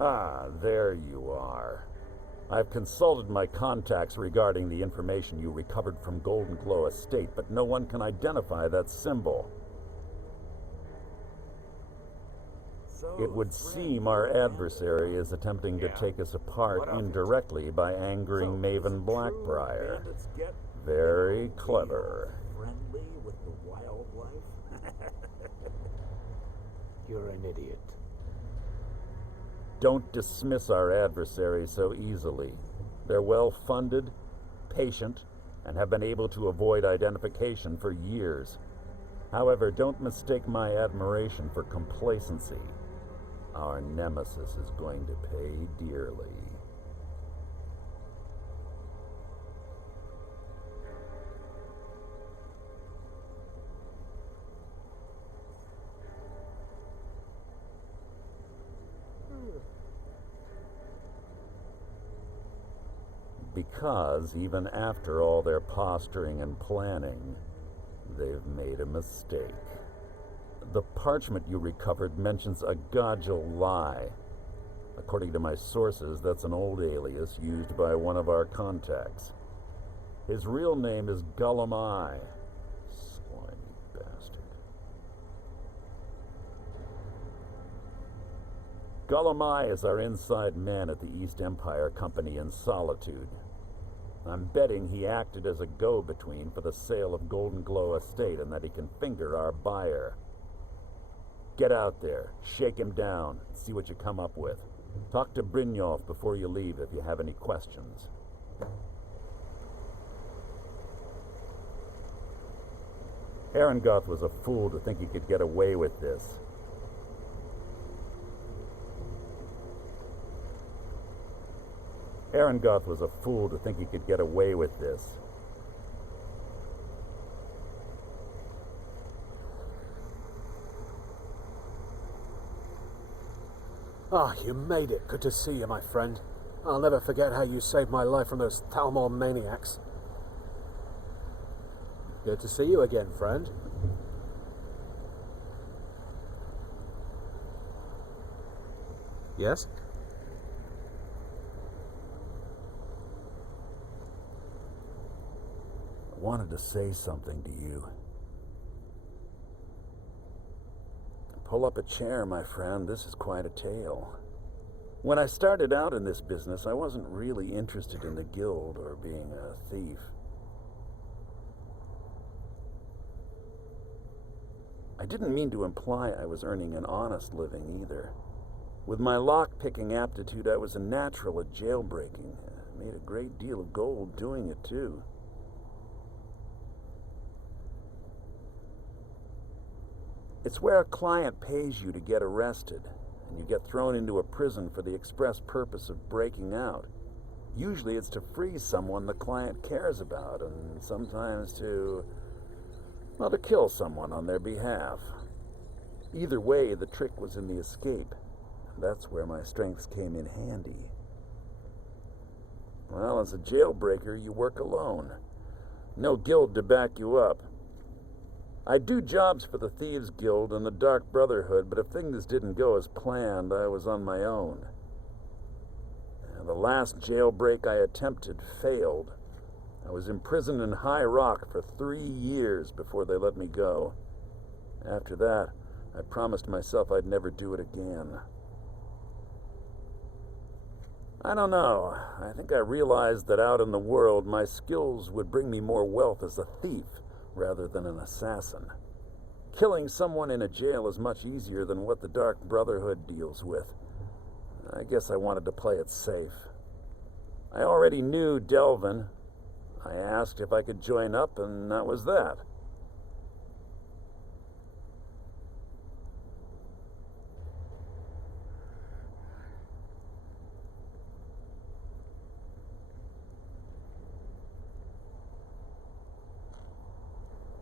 Ah, there you are. I've consulted my contacts regarding the information you recovered from Golden Glow Estate, but no one can identify that symbol. It would seem our adversary is attempting to take us apart indirectly by angering Maven Blackbriar. Very clever. Friendly with the wildlife? You're an idiot. Don't dismiss our adversary so easily. They're well-funded, patient, and have been able to avoid identification for years. However, don't mistake my admiration for complacency. Our nemesis is going to pay dearly. Because even after all their posturing and planning, they've made a mistake. The parchment you recovered mentions a Godgel lie. According to my sources, that's an old alias used by one of our contacts. His real name is Gullum Eye. Slimy bastard. Gullum Eye is our inside man at the East Empire Company in Solitude. I'm betting he acted as a go-between for the sale of Golden Glow Estate and that he can finger our buyer. Get out there, shake him down, and see what you come up with. Talk to Brynjolf before you leave if you have any questions. Arengoth was a fool to think he could get away with this. Arengoth was a fool to think he could get away with this. Ah, you made it. Good to see you, my friend. I'll never forget how you saved my life from those Thalmor maniacs. Good to see you again, friend. Yes? I wanted to say something to you. Pull up a chair, my friend. This is quite a tale. When I started out in this business, I wasn't really interested in the guild or being a thief. I didn't mean to imply I was earning an honest living either. With my lock-picking aptitude, I was a natural at jailbreaking. I made a great deal of gold doing it, too. It's where a client pays you to get arrested, and you get thrown into a prison for the express purpose of breaking out. Usually it's to free someone the client cares about, and sometimes to kill someone on their behalf. Either way, the trick was in the escape. That's where my strengths came in handy. Well, as a jailbreaker, you work alone. No guild to back you up. I do jobs for the Thieves Guild and the Dark Brotherhood, but if things didn't go as planned, I was on my own. The last jailbreak I attempted failed. I was imprisoned in High Rock for 3 years before they let me go. After that, I promised myself I'd never do it again. I don't know. I think I realized that out in the world, my skills would bring me more wealth as a thief rather than an assassin. Killing someone in a jail is much easier than what the Dark Brotherhood deals with. I guess I wanted to play it safe. I already knew Delvin. I asked if I could join up, and that was that.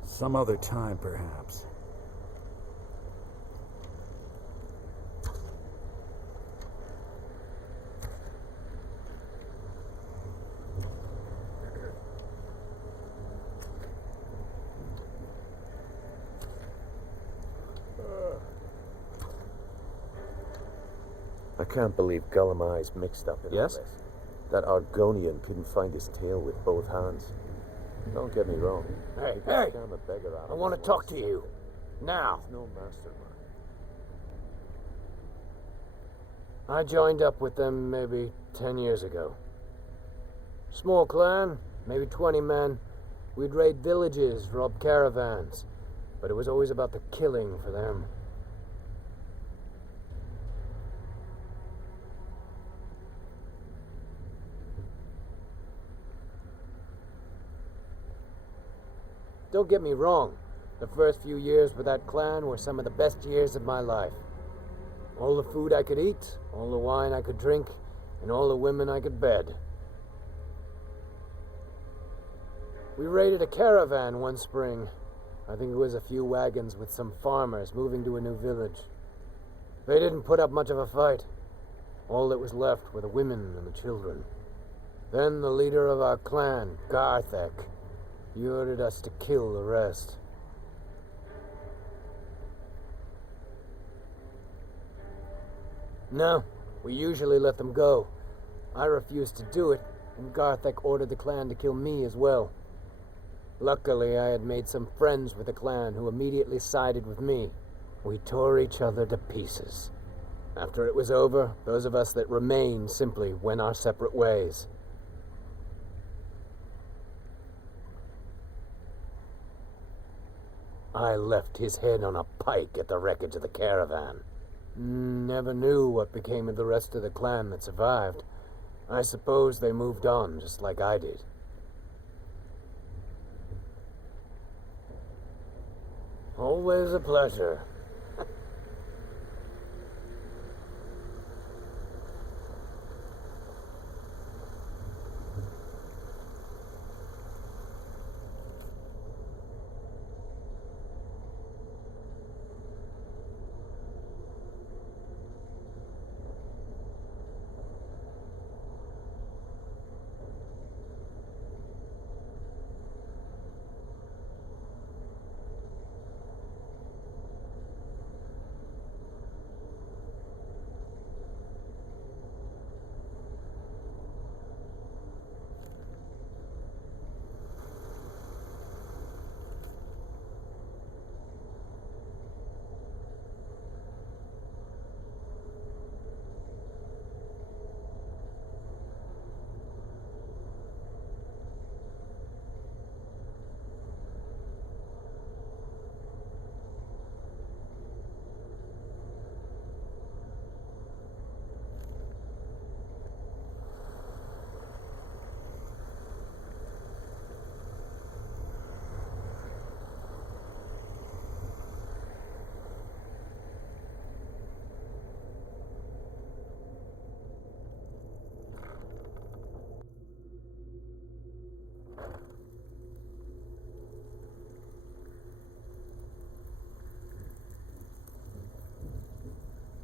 Some other time, perhaps. I can't believe Gullimar's mixed up in all Yes? this. That Argonian couldn't find his tail with both hands. Don't get me wrong. Hey, He could hey! scam a beggar out I of want to his talk horse. to you. Now. He's no mastermind. I joined up with them maybe 10 years ago. Small clan, maybe 20 men. We'd raid villages, rob caravans. But it was always about the killing for them. Don't get me wrong. The first few years with that clan were some of the best years of my life. All the food I could eat, all the wine I could drink, and all the women I could bed. We raided a caravan one spring. I think it was a few wagons with some farmers moving to a new village. They didn't put up much of a fight. All that was left were the women and the children. Then the leader of our clan, Garthek, he ordered us to kill the rest. No, we usually let them go. I refused to do it, and Garthek ordered the clan to kill me as well. Luckily, I had made some friends with the clan who immediately sided with me. We tore each other to pieces. After it was over, those of us that remained simply went our separate ways. I left his head on a pike at the wreckage of the caravan. Never knew what became of the rest of the clan that survived. I suppose they moved on just like I did. Always a pleasure.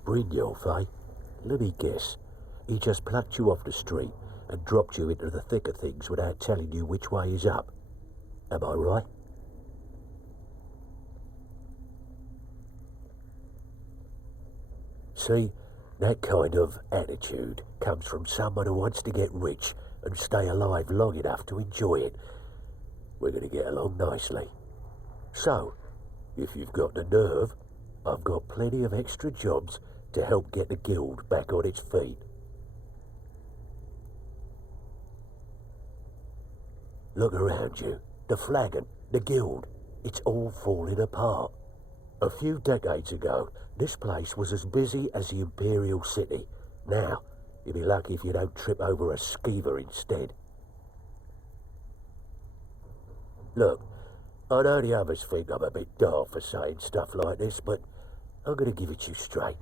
Brynjolf, eh? Let me guess. He just plucked you off the street and dropped you into the thick of things without telling you which way is up. Am I right? See, that kind of attitude comes from someone who wants to get rich and stay alive long enough to enjoy it. We're going to get along nicely. So, if you've got the nerve, I've got plenty of extra jobs to help get the guild back on its feet. Look around you. The flagon, the guild, it's all falling apart. A few decades ago, this place was as busy as the Imperial City. Now, you'll be lucky if you don't trip over a skeever instead. Look, I know the others think I'm a bit daft for saying stuff like this, but I'm going to give it to you straight.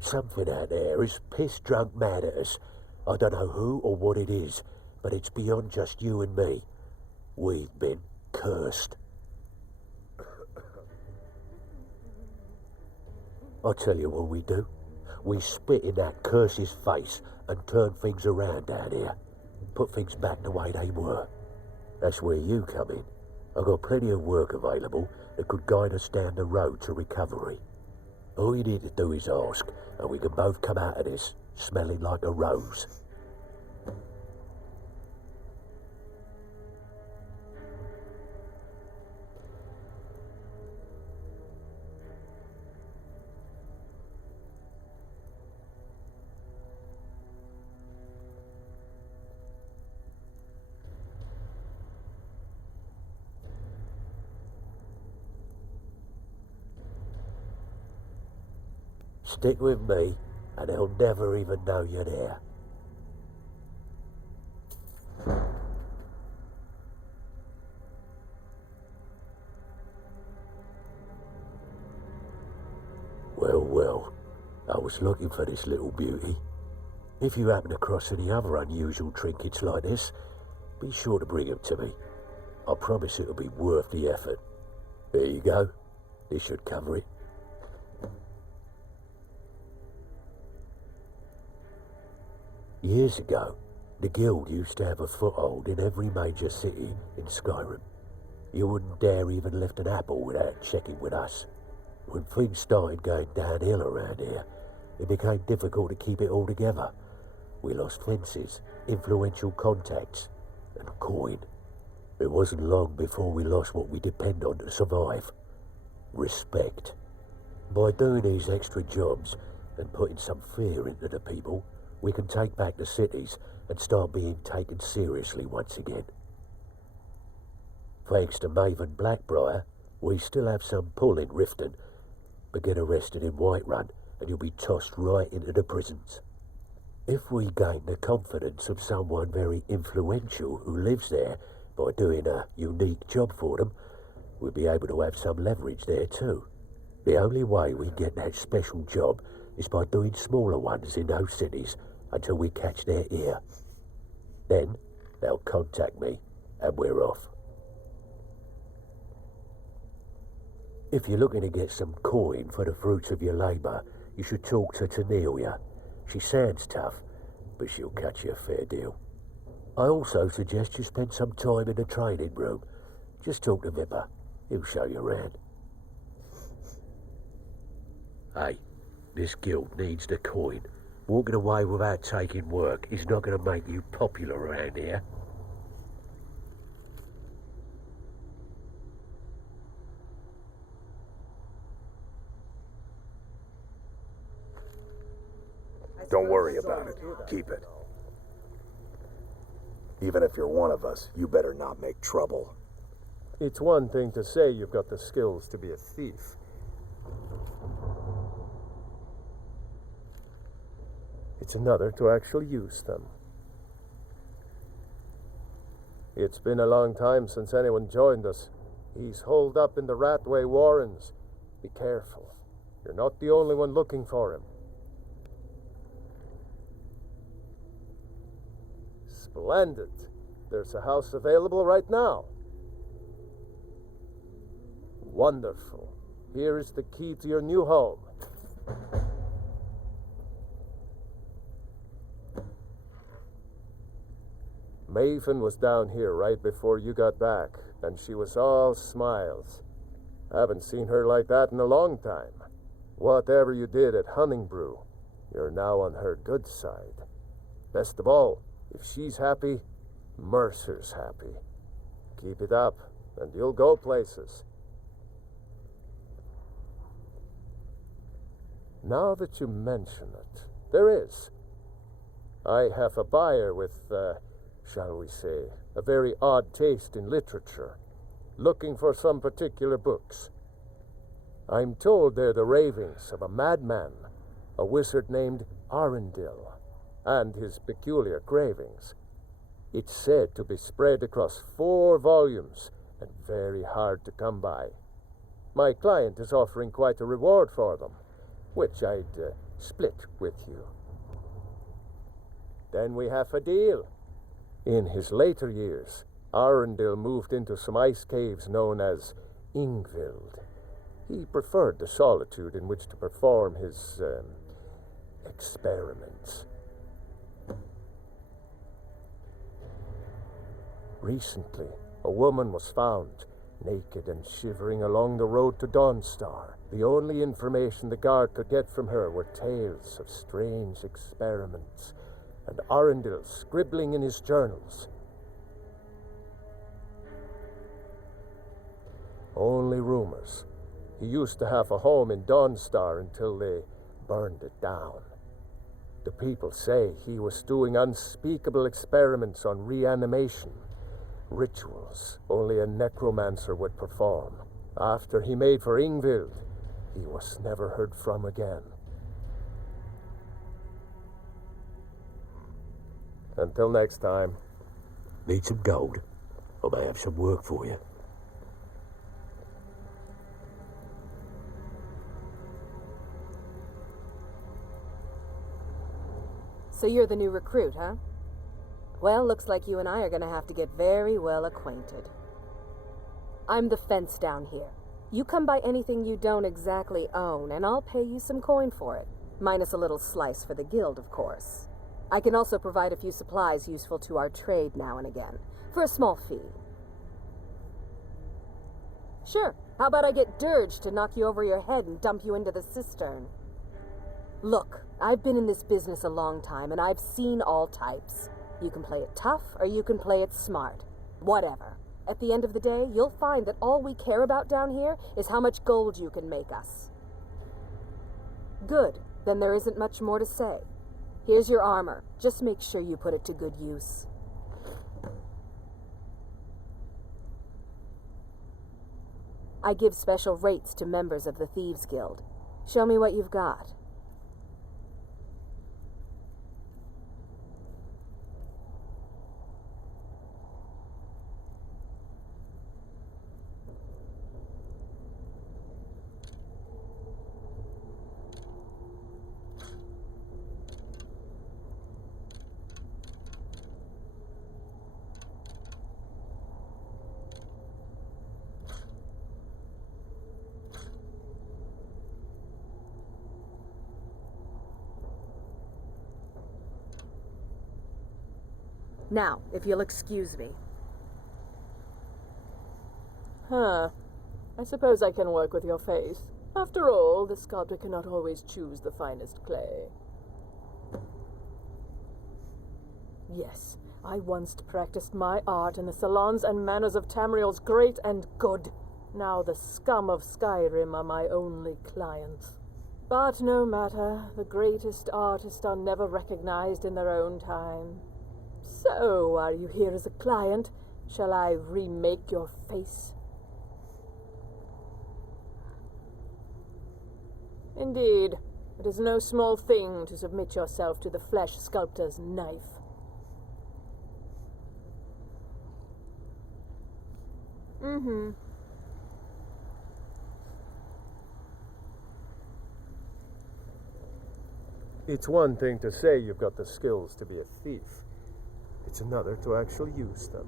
Something out there is piss-drunk mad at us. I don't know who or what it is, but it's beyond just you and me. We've been cursed. I'll tell you what we do. We spit in that curse's face and turn things around down here. Put things back the way they were. That's where you come in. I've got plenty of work available that could guide us down the road to recovery. All you need to do is ask, and we can both come out of this smelling like a rose. Stick with me, and they'll never even know you're there. Well, I was looking for this little beauty. If you happen across any other unusual trinkets like this, be sure to bring them to me. I promise it'll be worth the effort. There you go. This should cover it. Years ago, the guild used to have a foothold in every major city in Skyrim. You wouldn't dare even lift an apple without checking with us. When things started going downhill around here, it became difficult to keep it all together. We lost fences, influential contacts, and coin. It wasn't long before we lost what we depend on to survive. Respect. By doing these extra jobs and putting some fear into the people, we can take back the cities and start being taken seriously once again. Thanks to Maven Blackbriar, we still have some pull in Riften, but get arrested in Whiterun and you'll be tossed right into the prisons. If we gain the confidence of someone very influential who lives there by doing a unique job for them, we'll be able to have some leverage there too. The only way we get that special job is by doing smaller ones in those cities until we catch their ear. Then they'll contact me and we're off. If you're looking to get some coin for the fruits of your labour, you should talk to Tanelia. She sounds tough, but she'll cut you a fair deal. I also suggest you spend some time in the training room. Just talk to Vipper. He'll show you around. Hey, this guild needs the coin. Walking away without taking work is not going to make you popular around here. Don't worry about it. Keep it. Even if you're one of us, you better not make trouble. It's one thing to say you've got the skills to be a thief. It's another to actually use them. It's been a long time since anyone joined us. He's holed up in the Ratway Warrens. Be careful. You're not the only one looking for him. Splendid. There's a house available right now. Wonderful. Here is the key to your new home. Maven was down here right before you got back, and she was all smiles. Haven't seen her like that in a long time. Whatever you did at Honningbrew, you're now on her good side. Best of all, if she's happy, Mercer's happy. Keep it up, and you'll go places. Now that you mention it, there is. I have a buyer with, shall we say, a very odd taste in literature, looking for some particular books. I'm told they're the ravings of a madman, a wizard named Arundel, and his peculiar cravings. It's said to be spread across 4 volumes and very hard to come by. My client is offering quite a reward for them, which I'd split with you. Then we have a deal. In his later years, Arundel moved into some ice caves known as Ingvild. He preferred the solitude in which to perform his experiments. Recently, a woman was found, naked and shivering along the road to Dawnstar. The only information the guard could get from her were tales of strange experiments, and Arundel scribbling in his journals. Only rumors. He used to have a home in Dawnstar until they burned it down. The people say he was doing unspeakable experiments on reanimation, rituals only a necromancer would perform. After he made for Ingvild, he was never heard from again. Until next time. Need some gold? I may have some work for you. So you're the new recruit, huh? Well, looks like you and I are gonna have to get very well acquainted. I'm the fence down here. You come by anything you don't exactly own, and I'll pay you some coin for it. Minus a little slice for the guild, of course. I can also provide a few supplies useful to our trade now and again, for a small fee. Sure, how about I get Dirge to knock you over your head and dump you into the cistern? Look, I've been in this business a long time, and I've seen all types. You can play it tough, or you can play it smart. Whatever. At the end of the day, you'll find that all we care about down here is how much gold you can make us. Good. Then there isn't much more to say. Here's your armor. Just make sure you put it to good use. I give special rates to members of the Thieves Guild. Show me what you've got. Now, if you'll excuse me. Huh. I suppose I can work with your face. After all, the sculptor cannot always choose the finest clay. Yes, I once practiced my art in the salons and manners of Tamriel's great and good. Now the scum of Skyrim are my only clients. But no matter, the greatest artists are never recognized in their own time. So, are you here as a client? Shall I remake your face? Indeed, it is no small thing to submit yourself to the flesh sculptor's knife. Mm-hmm. It's one thing to say you've got the skills to be a thief. It's another to actually use them.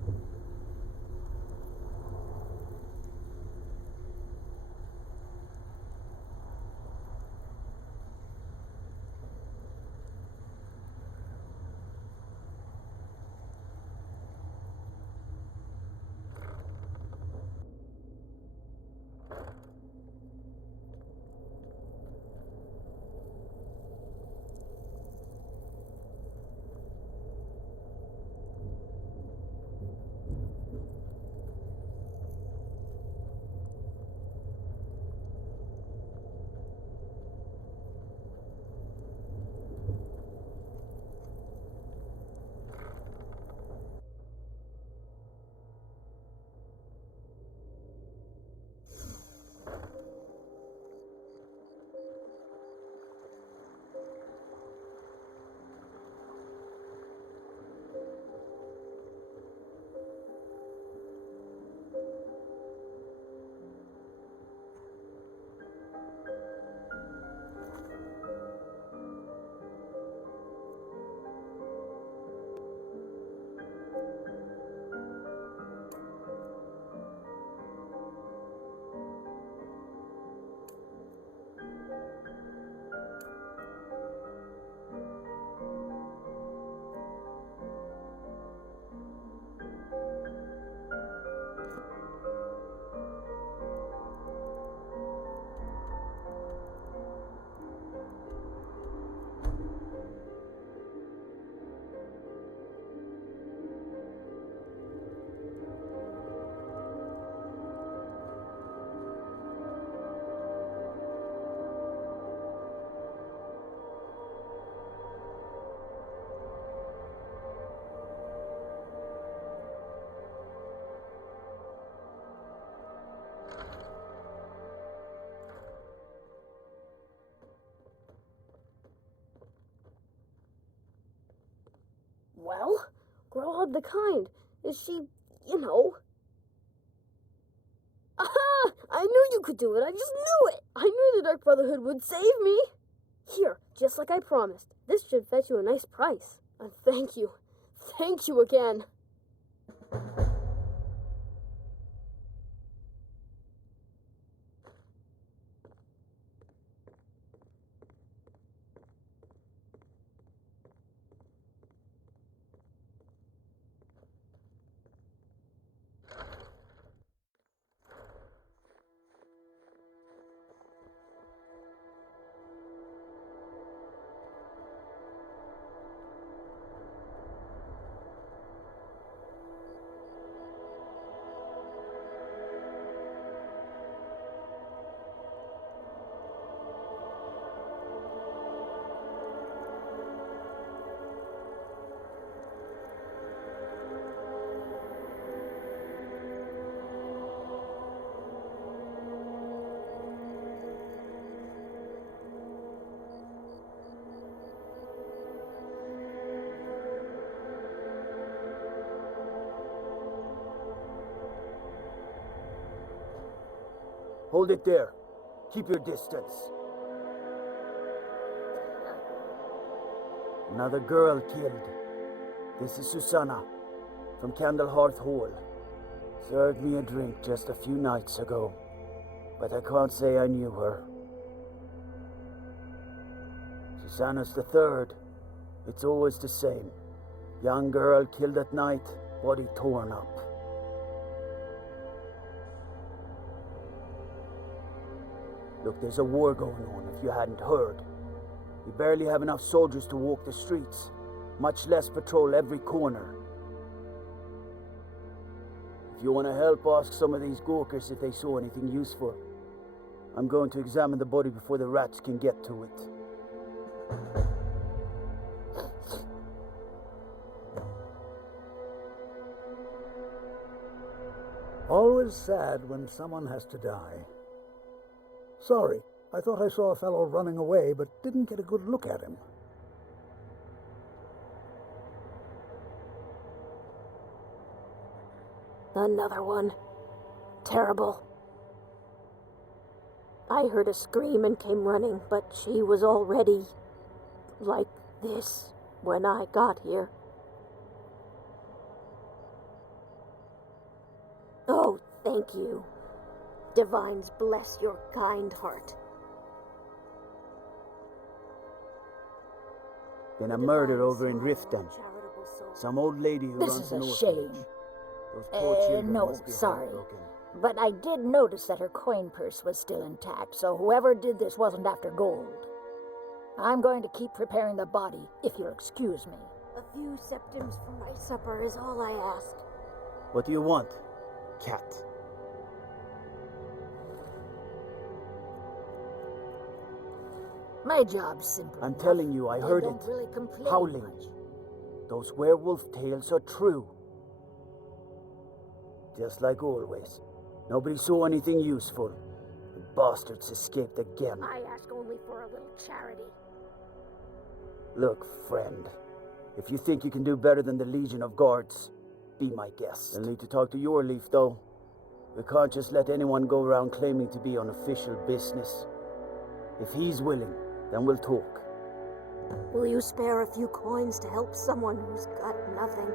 one of the kind. Is she, you know... Aha! I knew you could do it. I just knew it. I knew the Dark Brotherhood would save me. Here, just like I promised. This should fetch you a nice price. Thank you. Thank you again. Hold it there. Keep your distance. Another girl killed. This is Susanna from Candlehearth Hall. Served me a drink just a few nights ago, but I can't say I knew her. Susanna's the third. It's always the same. Young girl killed at night, body torn up. Look, there's a war going on, if you hadn't heard. We barely have enough soldiers to walk the streets, much less patrol every corner. If you want to help, ask some of these gawkers if they saw anything useful. I'm going to examine the body before the rats can get to it. Always sad when someone has to die. Sorry, I thought I saw a fellow running away, but didn't get a good look at him. Another one. Terrible. I heard a scream and came running, but she was already like this when I got here. Oh, thank you. Divines bless your kind heart. Been a murder over in Riften. Some old lady who runs an orphanage. This is a shame. Those poor children No, must be sorry. heartbroken. But I did notice that her coin purse was still intact, so whoever did this wasn't after gold. I'm going to keep preparing the body, if you'll excuse me. A few septims for my supper is all I ask. What do you want, cat? My job's simple. I'm telling you, I heard don't it. really complain Howling. much. Those werewolf tales are true. Just like always. Nobody saw anything useful. The bastards escaped again. I ask only for a little charity. Look, friend. If you think you can do better than the Legion of Guards, be my guest. You'll need to talk to your leaf, though. We can't just let anyone go around claiming to be on official business. If he's willing, then we'll talk. Will you spare a few coins to help someone who's got nothing?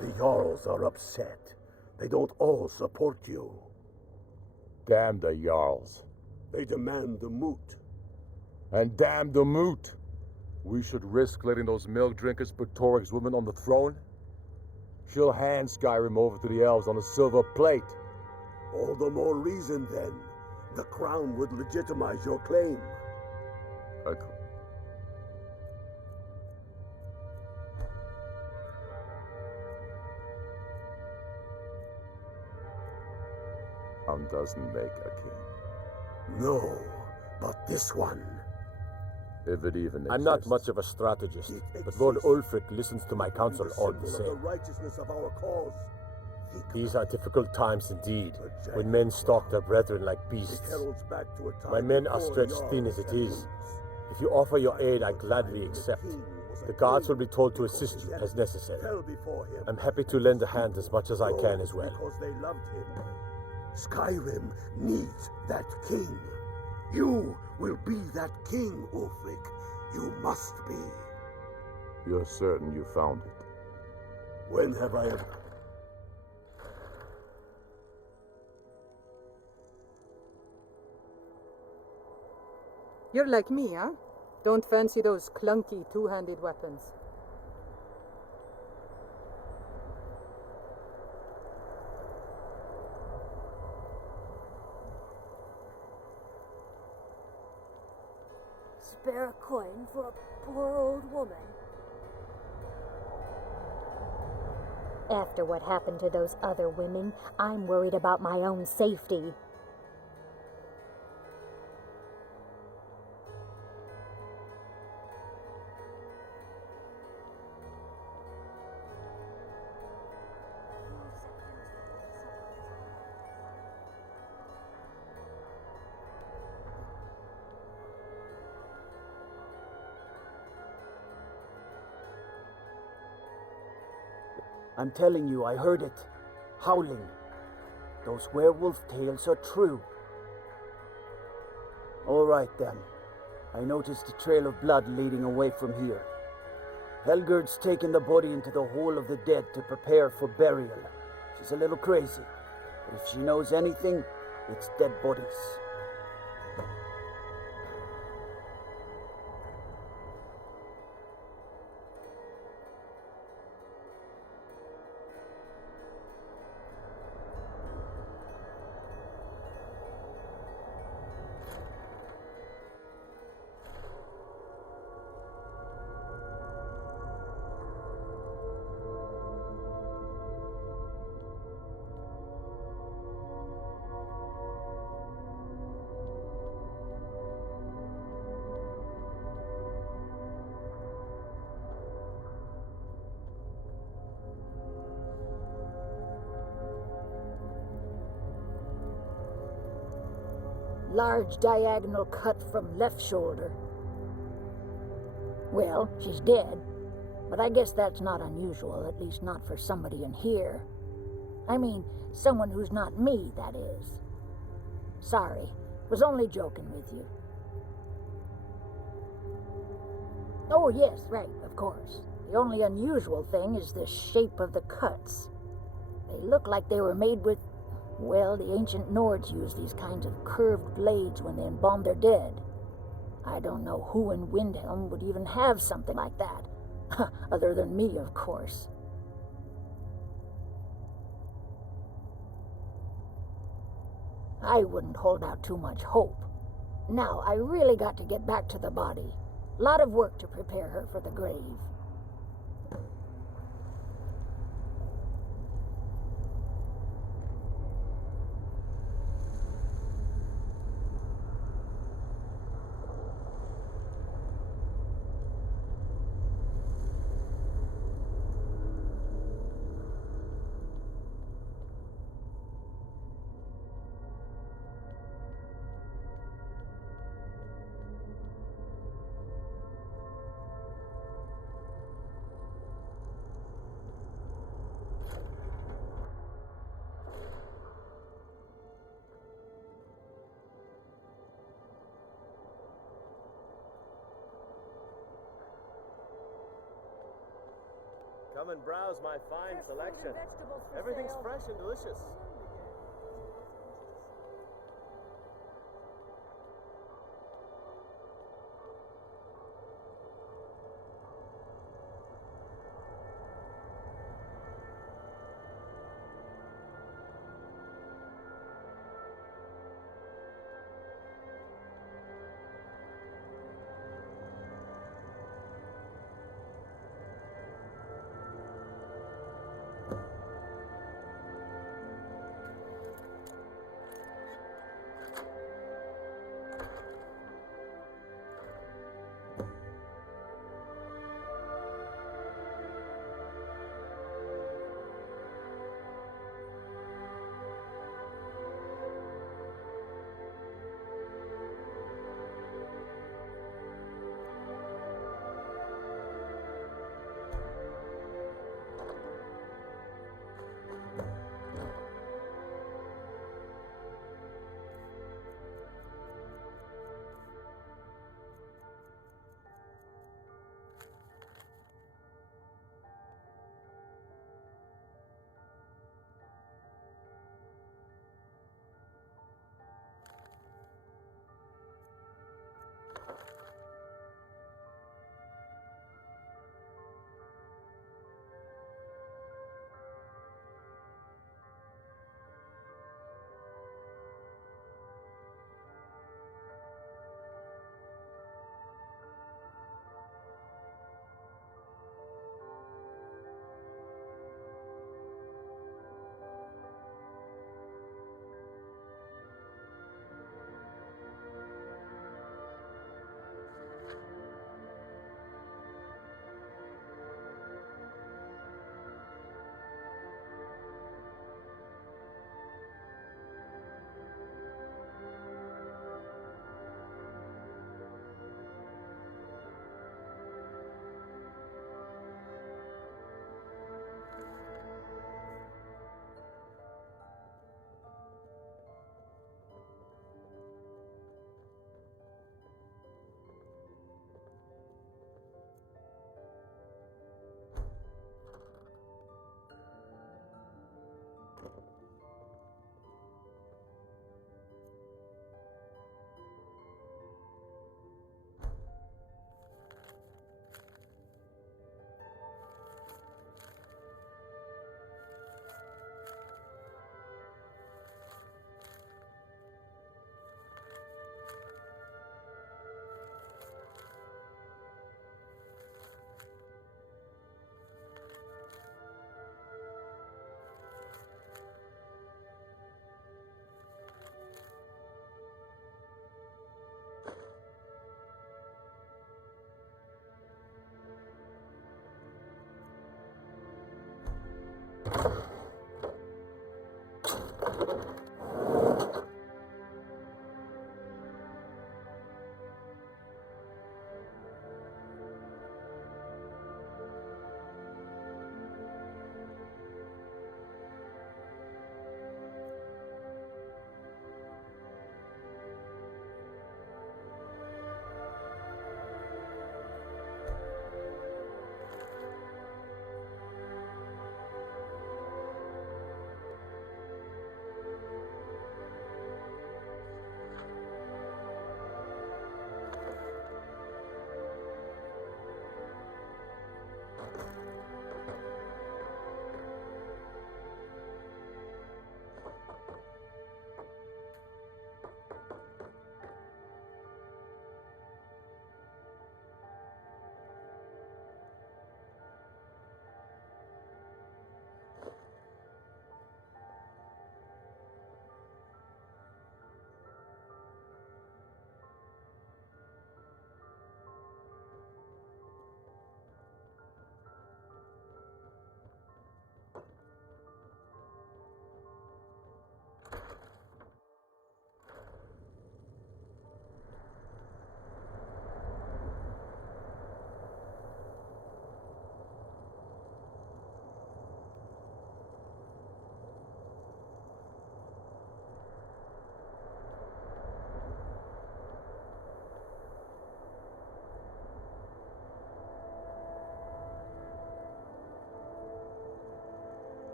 The Jarls are upset. They don't all support you. Damn the Jarls. They demand the moot. And damn the moot. We should risk letting those milk drinkers put Torig's woman on the throne? She'll hand Skyrim over to the elves on a silver plate. All the more reason, then. The crown would legitimize your claim. crown doesn't make a king. No, but this one. If it even exists. I'm not much of a strategist, but Lord Ulfric listens to my counsel all the The same. righteousness of our cause. These are difficult times indeed, when men stalk their brethren like beasts. My men are stretched thin as it is. If you offer your aid, I gladly accept. The guards will be told to assist you as necessary. I'm happy to lend a hand as much as I can as well. Because they loved him. Skyrim needs that king. You will be that king, Ulfric. You must be. You're certain you found it? When have I ever... You're like me, huh? Don't fancy those clunky two-handed weapons. Spare a coin for a poor old woman. After what happened to those other women, I'm worried about my own safety. I'm telling you, I heard it. Howling. Those werewolf tales are true. All right, then. I noticed a trail of blood leading away from here. Helgerd's taken the body into the Hall of the Dead to prepare for burial. She's a little crazy, but if she knows anything, it's dead bodies. Large diagonal cut from left shoulder. Well, she's dead, but I guess that's not unusual, at least not for somebody in here. I mean, someone who's not me, that is. Sorry, was only joking with you. Oh, yes, right, of course. The only unusual thing is the shape of the cuts. They look like they were made with... Well, the ancient Nords used these kinds of curved blades when they embalmed their dead. I don't know who in Windhelm would even have something like that. Other than me, of course. I wouldn't hold out too much hope. Now, I really got to get back to the body. Lot of work to prepare her for the grave. Come and browse my fine selection. Everything's fresh and delicious.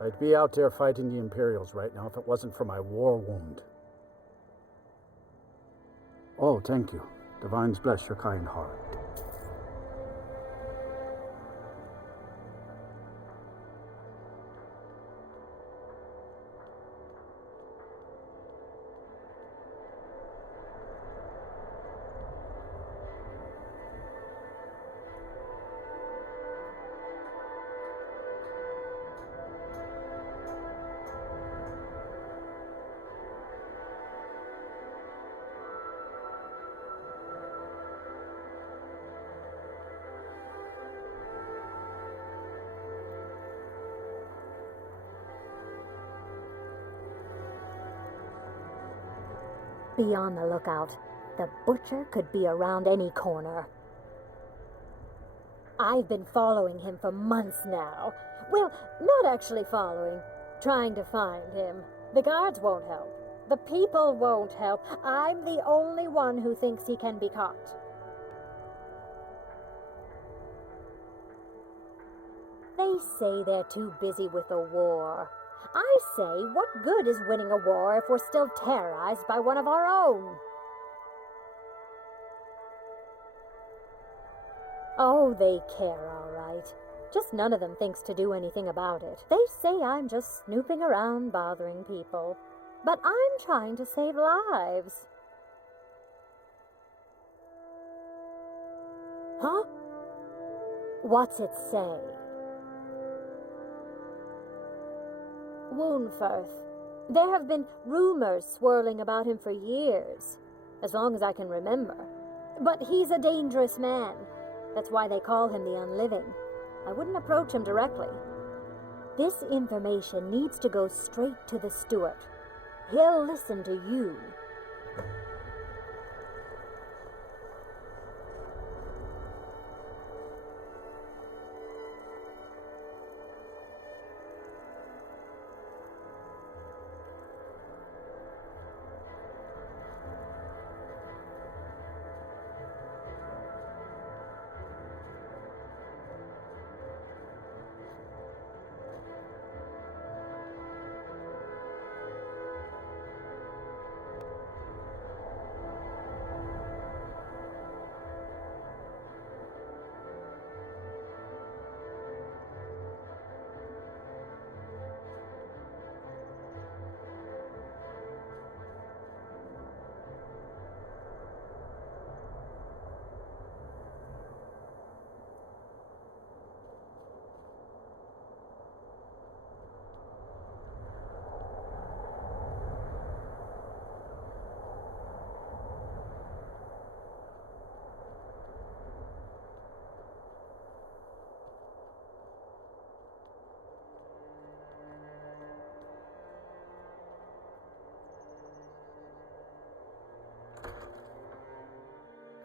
I'd be out there fighting the Imperials right now if it wasn't for my war wound. Oh, thank you. Divines bless your kind heart. Be on the lookout. The butcher could be around any corner. I've been following him for months now. Well, not actually following. Trying to find him. The guards won't help. The people won't help. I'm the only one who thinks he can be caught. They say they're too busy with the war. I say, what good is winning a war if we're still terrorized by one of our own? Oh, they care, all right. Just none of them thinks to do anything about it. They say I'm just snooping around bothering people. But I'm trying to save lives. Huh? What's it say? Woundfirth. There have been rumors swirling about him for years, as long as I can remember. But he's a dangerous man. That's why they call him the Unliving. I wouldn't approach him directly. This information needs to go straight to the steward. He'll listen to you.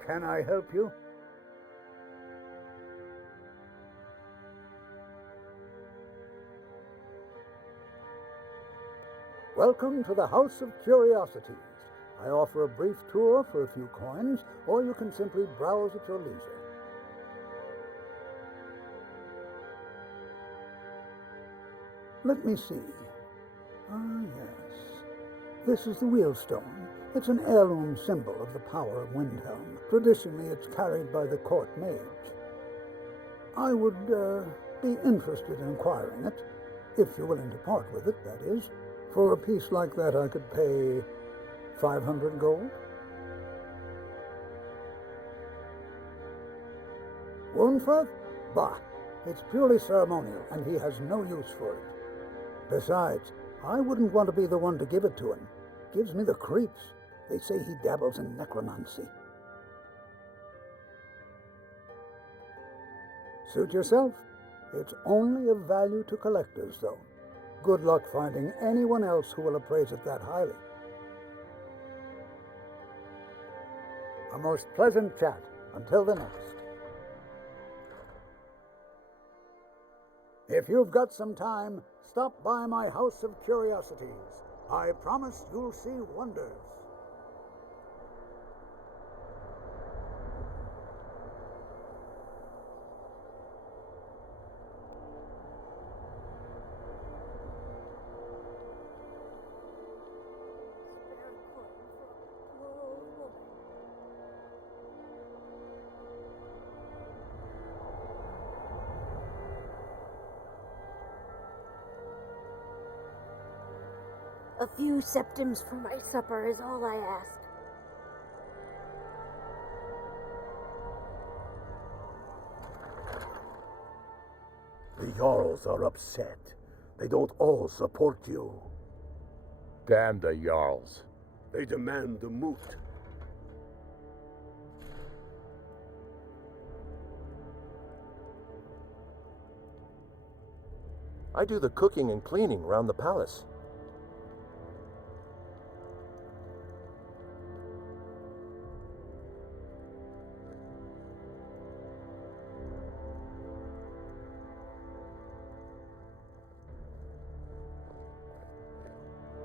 Can I help you? Welcome to the House of Curiosities. I offer a brief tour for a few coins, or you can simply browse at your leisure. Let me see. Ah, yes. This is the Wheelstone. It's an heirloom symbol of the power of Windhelm. Traditionally, it's carried by the court mage. I would be interested in acquiring it, if you're willing to part with it, that is. For a piece like that, I could pay 500 gold. Woundfirth? Bah! It's purely ceremonial, and he has no use for it. Besides, I wouldn't want to be the one to give it to him. Gives me the creeps. They say he dabbles in necromancy. Suit yourself. It's only of value to collectors, though. Good luck finding anyone else who will appraise it that highly. A most pleasant chat. Until the next. If you've got some time, stop by my House of Curiosities. I promise you'll see wonders. A few septims for my supper is all I ask. The Jarls are upset. They don't all support you. Damn the Jarls. They demand the moot. I do the cooking and cleaning around the palace.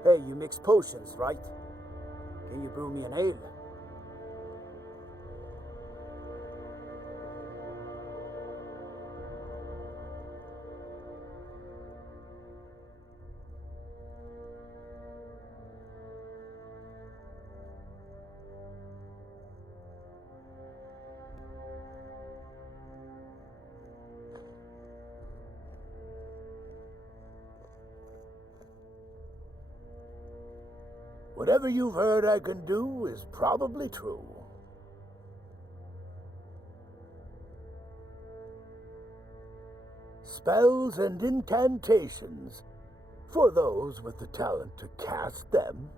Hey, you mix potions, right? Can you brew me an ale? Whatever you've heard I can do is probably true. Spells and incantations, for those with the talent to cast them.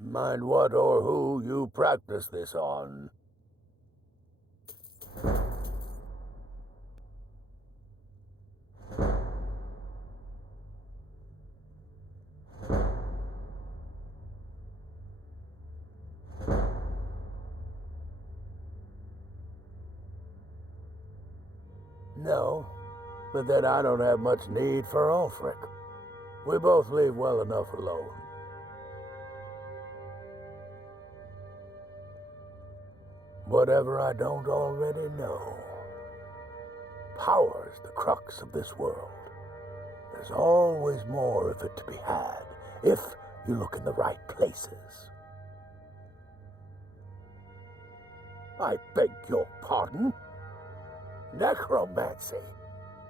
Mind what or who you practice this on. No, but then I don't have much need for Ulfric. We both leave well enough alone. Whatever I don't already know. Power's the crux of this world. There's always more of it to be had, if you look in the right places. I beg your pardon? Necromancy.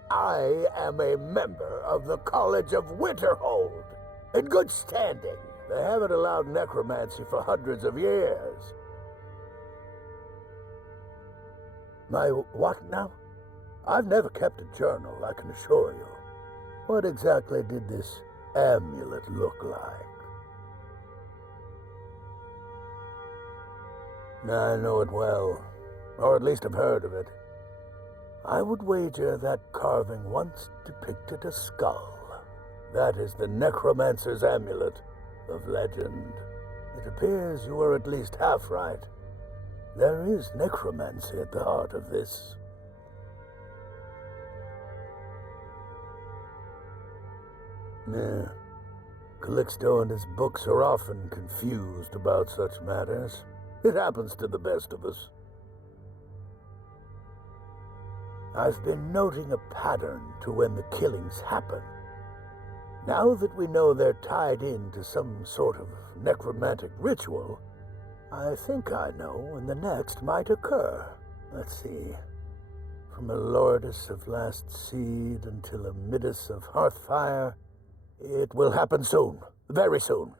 I am a member of the College of Winterhold, in good standing. They haven't allowed necromancy for hundreds of years. My what now? I've never kept a journal, I can assure you. What exactly did this amulet look like? I know it well, or at least I've heard of it. I would wager that carving once depicted a skull. That is the necromancer's amulet of legend. It appears you were at least half right. There is necromancy at the heart of this. Yeah. Calixto and his books are often confused about such matters. It happens to the best of us. I've been noting a pattern to when the killings happen. Now that we know they're tied into some sort of necromantic ritual, I think I know when the next might occur. Let's see. From a Lordus of Last Seed until a Midas of Hearthfire, it will happen soon, very soon.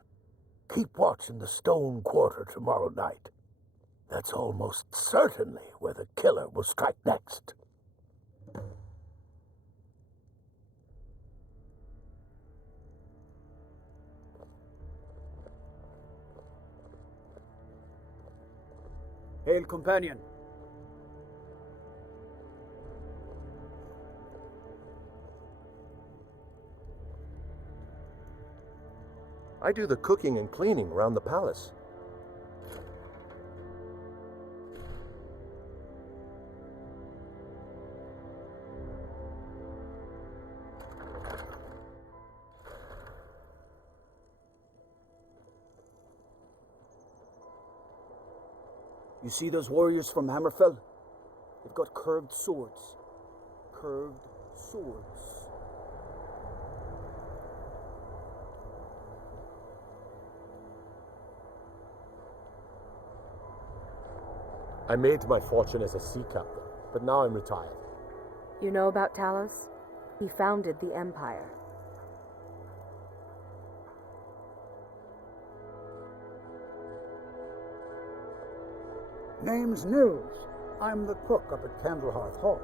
Keep watch in the Stone Quarter tomorrow night. That's almost certainly where the killer will strike next. Hail, companion. I do the cooking and cleaning around the palace. You see those warriors from Hammerfell? They've got curved swords. Curved swords. I made my fortune as a sea captain, but now I'm retired. You know about Talos? He founded the Empire. Name's Nils. I'm the cook up at Candlehearth Hall.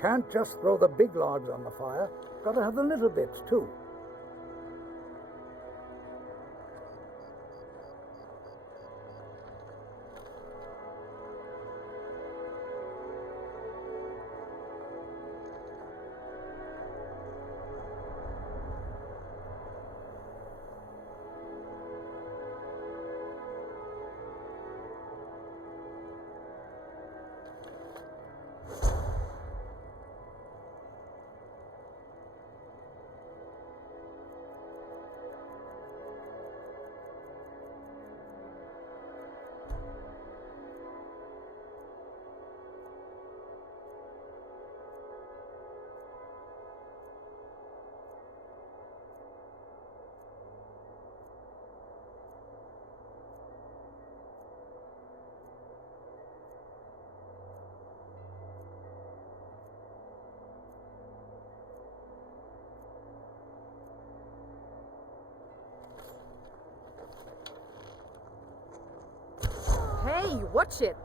Can't just throw the big logs on the fire. Gotta have the little bits, too. Hey, watch it!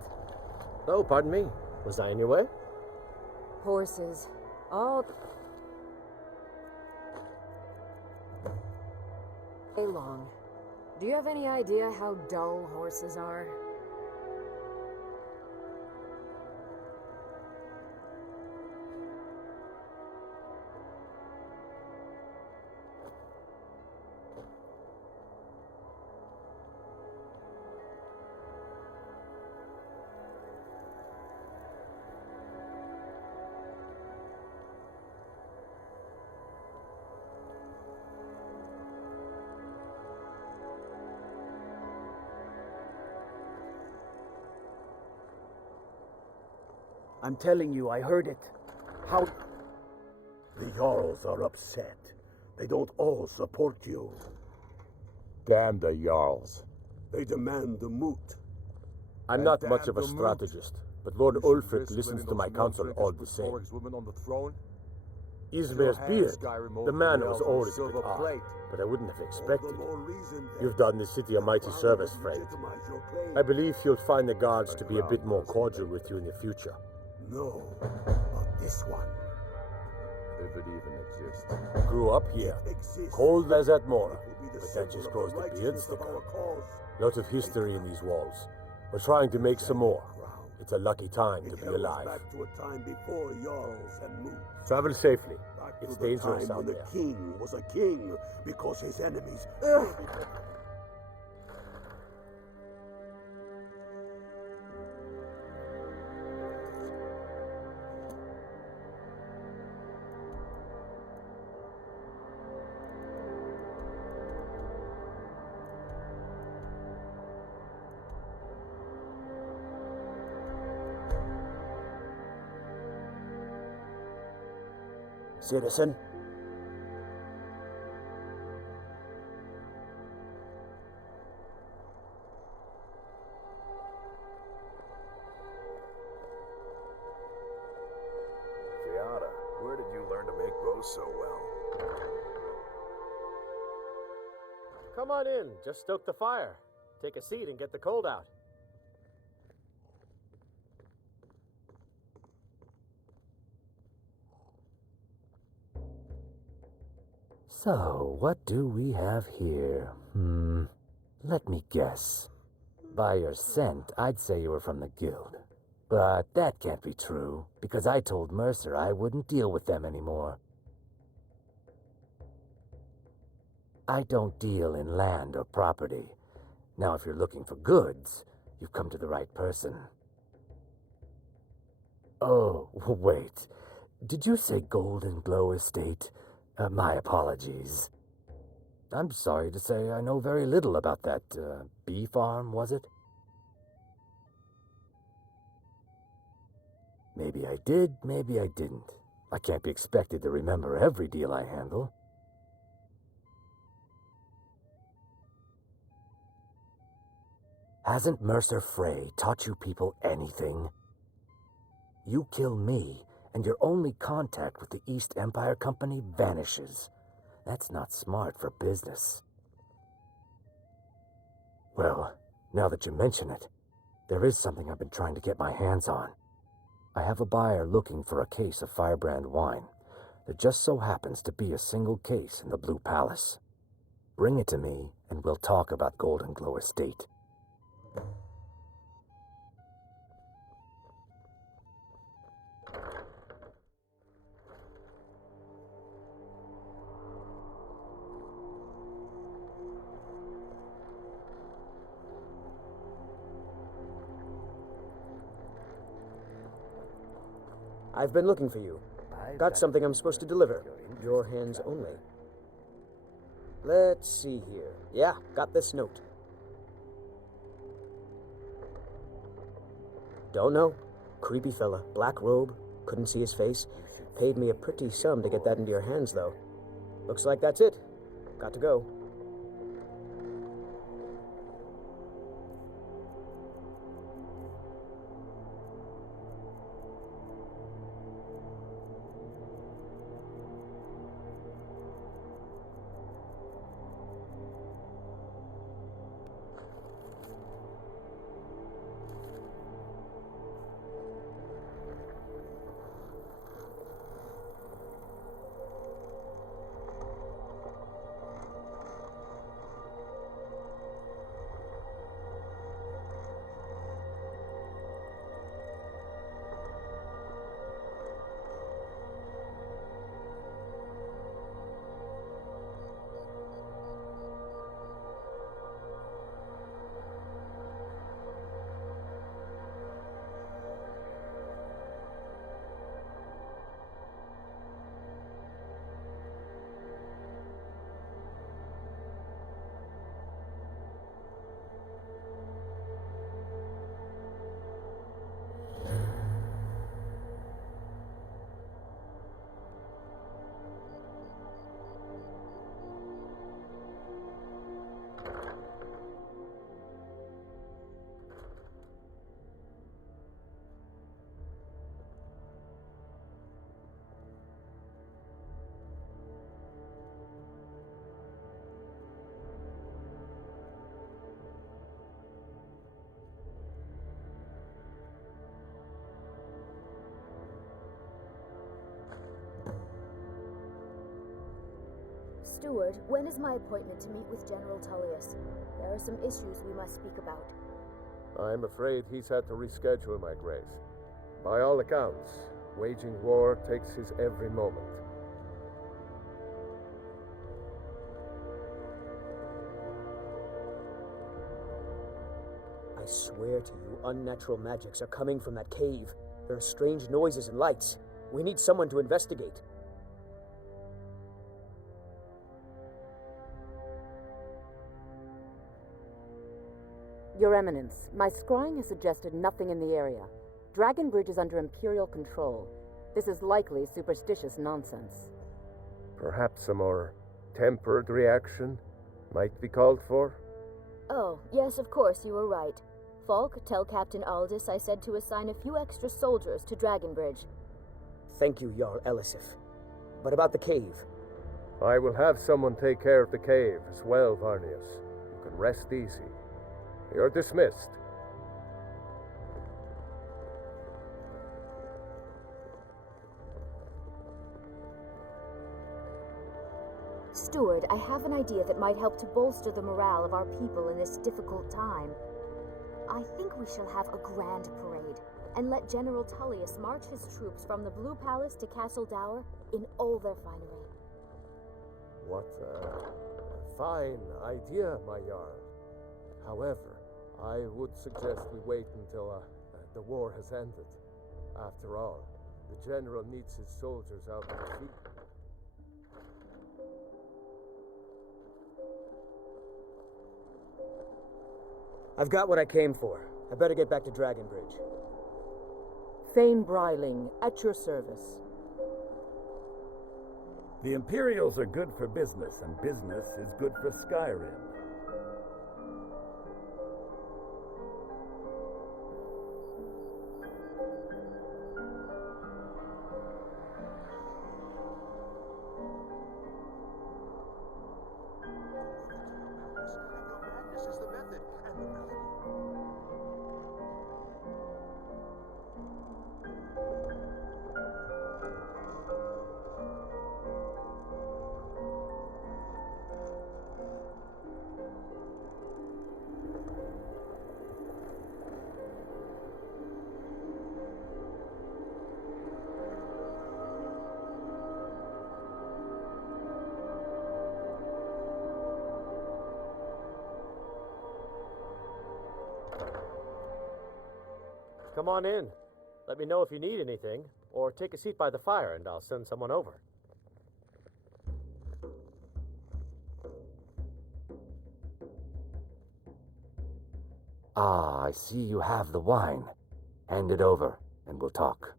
Oh, pardon me. Was I in your way? Horses. All day long. Do you have any idea how dull horses are? I'm telling you, I heard it. How... The Jarls are upset. They don't all support you. Damn the Jarls. They demand the moot. I'm not much of a strategist, but Lord Ulfric listens to my counsel all the same. Ismir's beard, the man was always a bit odd, but I wouldn't have expected. You've done the city a mighty service, friend. I believe you'll find the guards to be a bit more cordial with you in the future. No, but this one. If it even exists. Grew up here, cold as at Mora, but that just grows the beard thicker. Lot of history in these walls. We're trying to make some more. It's a lucky time to be alive. Back to a time before Jarls and Moot. Travel safely. Back It's to the dangerous time out when there. the king was a king because his enemies... Citizen? Fiata, where did you learn to make bows so well? Come on in. Just stoke the fire. Take a seat and get the cold out. So, what do we have here? Let me guess. By your scent, I'd say you were from the guild. But that can't be true, because I told Mercer I wouldn't deal with them anymore. I don't deal in land or property. Now, if you're looking for goods, you've come to the right person. Oh, wait. Did you say Golden Glow Estate? My apologies. I'm sorry to say I know very little about that, bee farm, was it? Maybe I did, maybe I didn't. I can't be expected to remember every deal I handle. Hasn't Mercer Frey taught you people anything? You kill me, and your only contact with the East Empire Company vanishes. That's not smart for business. Well, now that you mention it, there is something I've been trying to get my hands on. I have a buyer looking for a case of Firebrand wine. There just so happens to be a single case in the Blue Palace. Bring it to me, and we'll talk about Golden Glow Estate. I've been looking for you. Got something I'm supposed to deliver. Your hands only. Let's see here. Yeah, got this note. Don't know. Creepy fella. Black robe. Couldn't see his face. Paid me a pretty sum to get that into your hands, though. Looks like that's it. Got to go. Steward, when is my appointment to meet with General Tullius? There are some issues we must speak about. I'm afraid he's had to reschedule, my grace. By all accounts, waging war takes his every moment. I swear to you, unnatural magics are coming from that cave. There are strange noises and lights. We need someone to investigate. Your Eminence, my scrying has suggested nothing in the area. Dragon Bridge is under Imperial control. This is likely superstitious nonsense. Perhaps a more tempered reaction might be called for? Oh, yes, of course, you were right. Falk, tell Captain Aldous I said to assign a few extra soldiers to Dragonbridge. Thank you, Jarl Elisif. But about the cave? I will have someone take care of the cave as well, Varnius. You can rest easy. You're dismissed. Steward, I have an idea that might help to bolster the morale of our people in this difficult time. I think we shall have a grand parade, and let General Tullius march his troops from the Blue Palace to Castle Dower in all their finery. What a fine idea, my Jarl. However, I would suggest we wait until the war has ended. After all, the General needs his soldiers out in the field. I've got what I came for. I better get back to Dragonbridge. Thane Bryling, at your service. The Imperials are good for business, and business is good for Skyrim. Come on in. Let me know if you need anything, or take a seat by the fire and I'll send someone over. Ah, I see you have the wine. Hand it over, and we'll talk.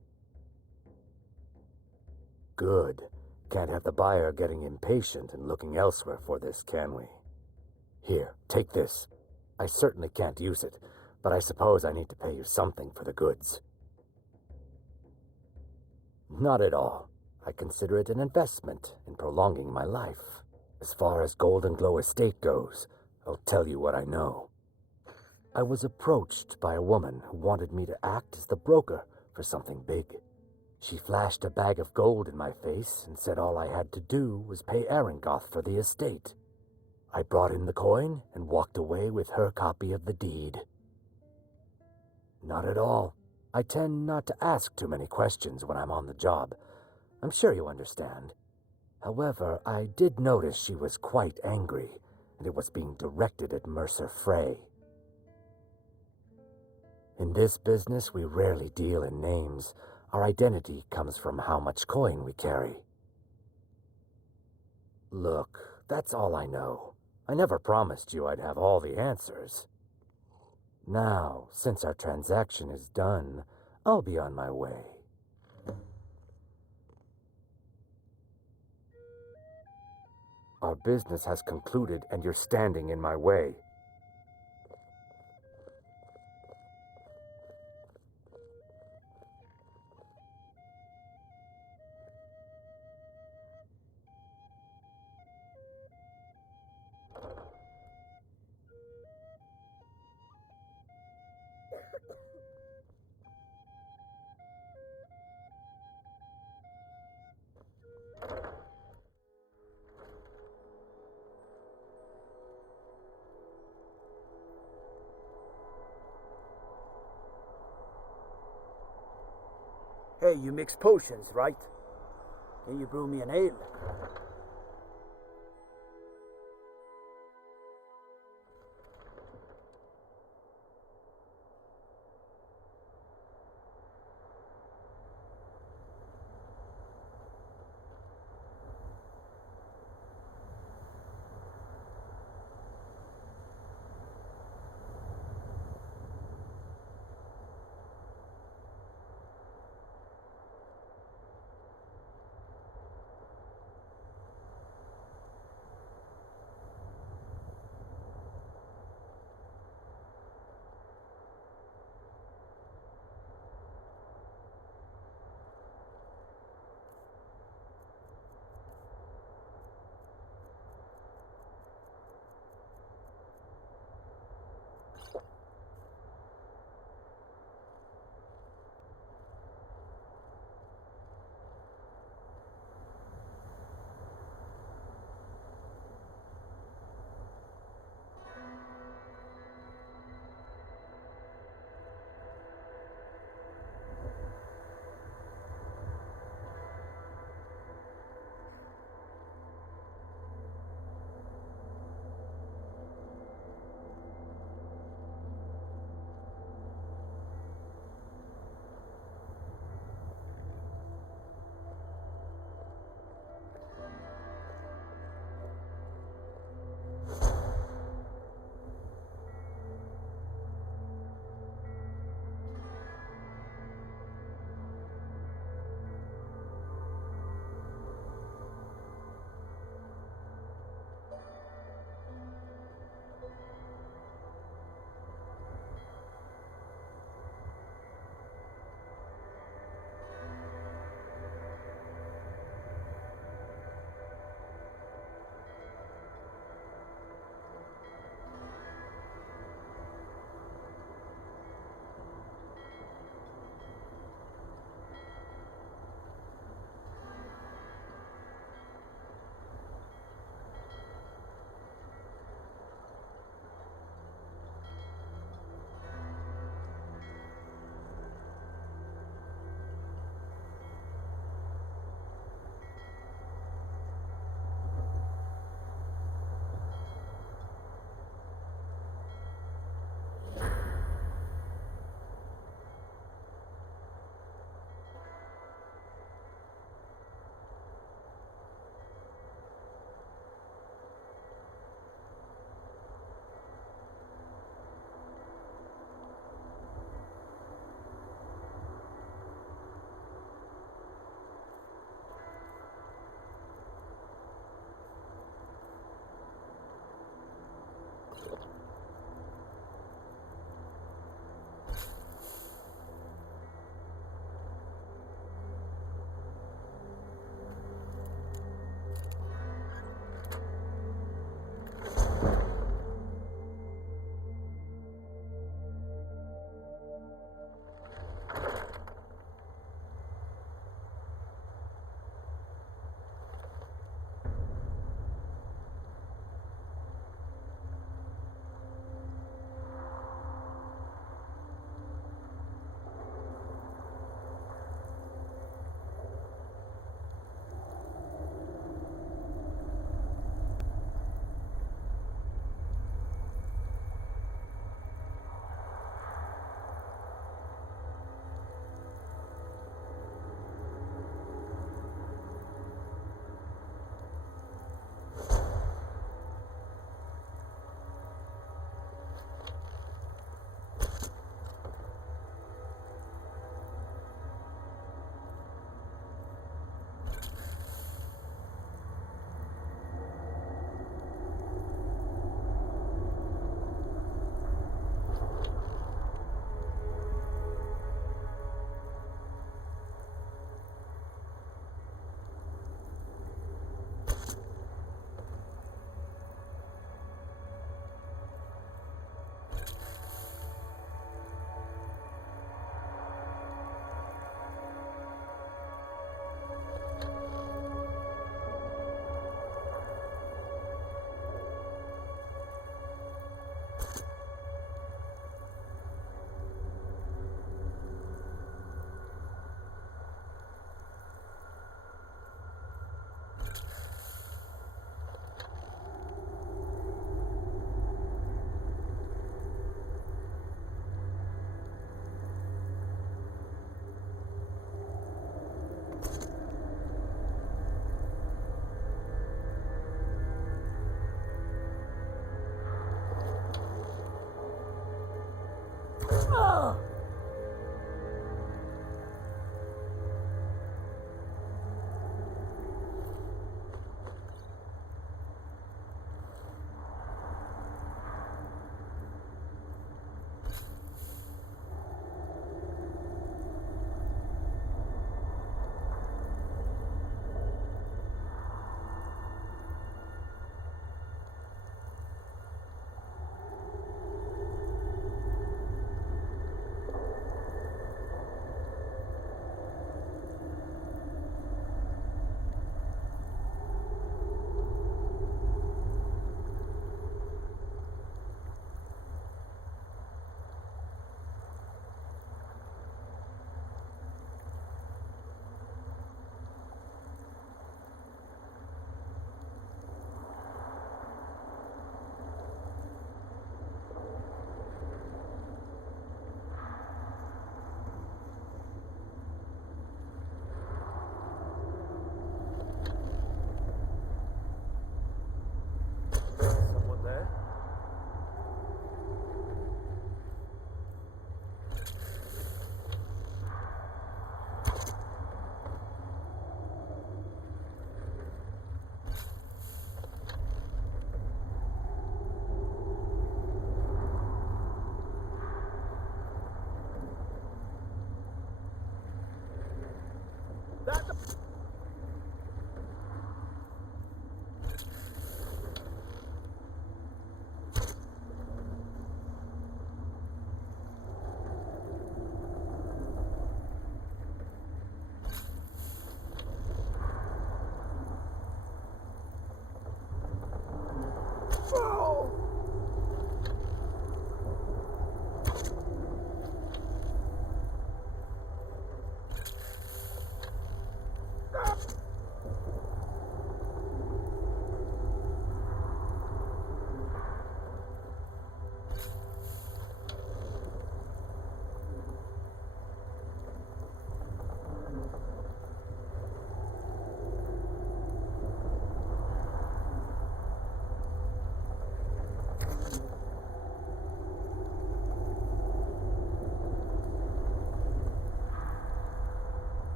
Good. Can't have the buyer getting impatient and looking elsewhere for this, can we? Here, take this. I certainly can't use it, but I suppose I need to pay you something for the goods. Not at all. I consider it an investment in prolonging my life. As far as Golden Glow Estate goes, I'll tell you what I know. I was approached by a woman who wanted me to act as the broker for something big. She flashed a bag of gold in my face and said all I had to do was pay Arangoth for the estate. I brought in the coin and walked away with her copy of the deed. Not at all. I tend not to ask too many questions when I'm on the job. I'm sure you understand. However, I did notice she was quite angry, and it was being directed at Mercer Frey. In this business, we rarely deal in names. Our identity comes from how much coin we carry. Look, that's all I know. I never promised you I'd have all the answers. Now, since our transaction is done, I'll be on my way. Our business has concluded, and you're standing in my way. Hey, you mix potions, right? Can you brew me an ale?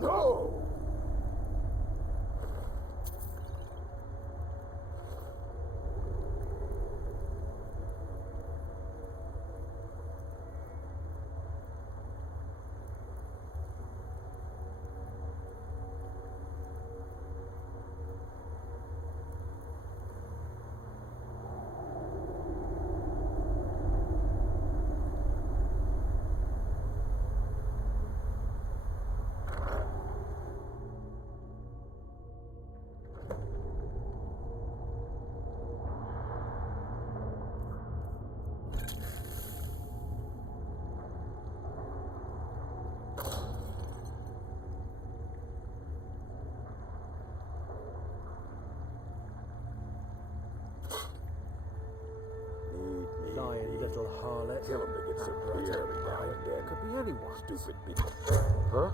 No! Lying little harlot. Tell him to get some beer every now and then. Could be anyone. Stupid bitch. Huh?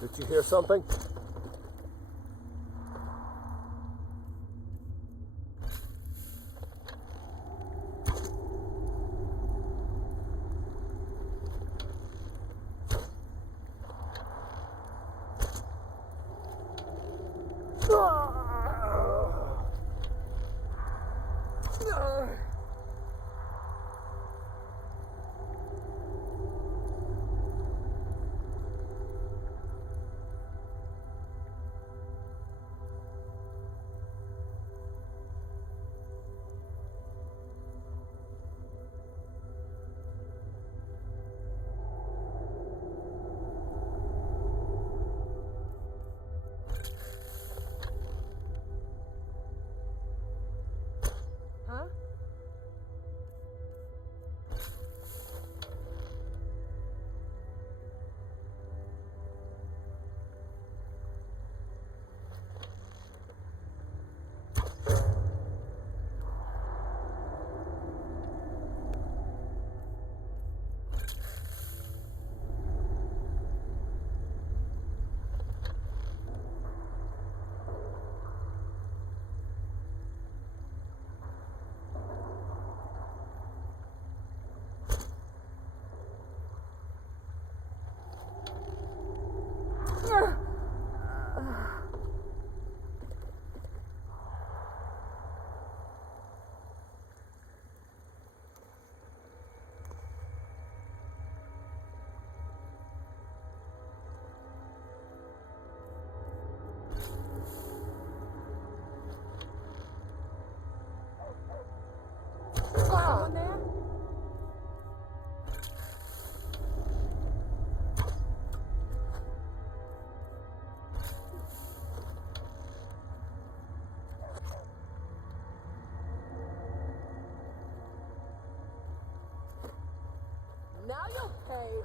Did you hear something? Huh? Someone there? Now you'll pay.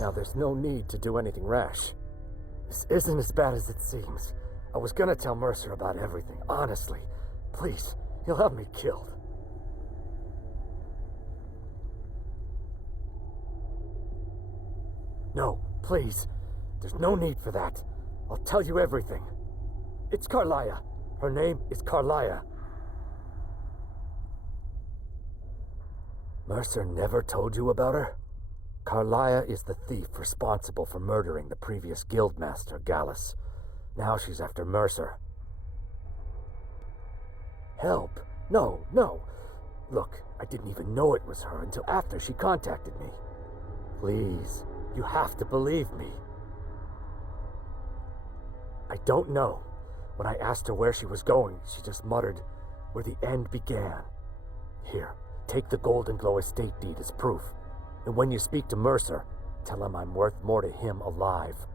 Now, there's no need to do anything rash. This isn't as bad as it seems. I was gonna tell Mercer about everything, honestly. Please, he'll have me killed. No, please. There's no need for that. I'll tell you everything. It's Carlia. Her name is Carlia. Mercer never told you about her? Carlia is the thief responsible for murdering the previous guildmaster, Gallus. Now she's after Mercer. Help? No, no. Look, I didn't even know it was her until after she contacted me. Please, you have to believe me. I don't know. When I asked her where she was going, she just muttered, "Where the end began." Here, take the Golden Glow estate deed as proof. And when you speak to Mercer, tell him I'm worth more to him alive.